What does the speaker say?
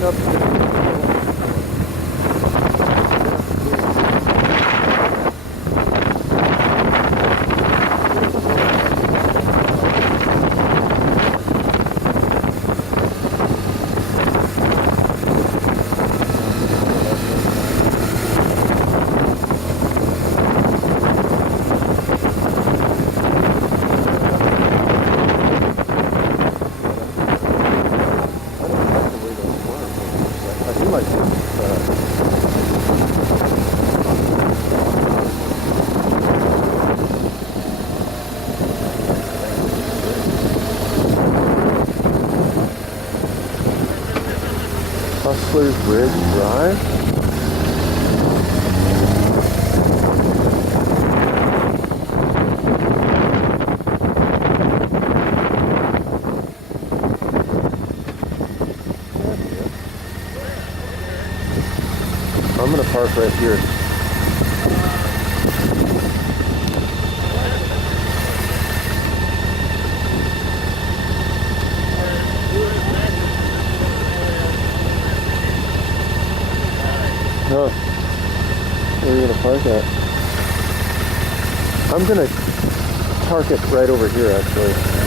line up. Hustlers Bridge Drive. I'm gonna park right here. Huh. Where are you gonna park at? I'm gonna park it right over here, actually.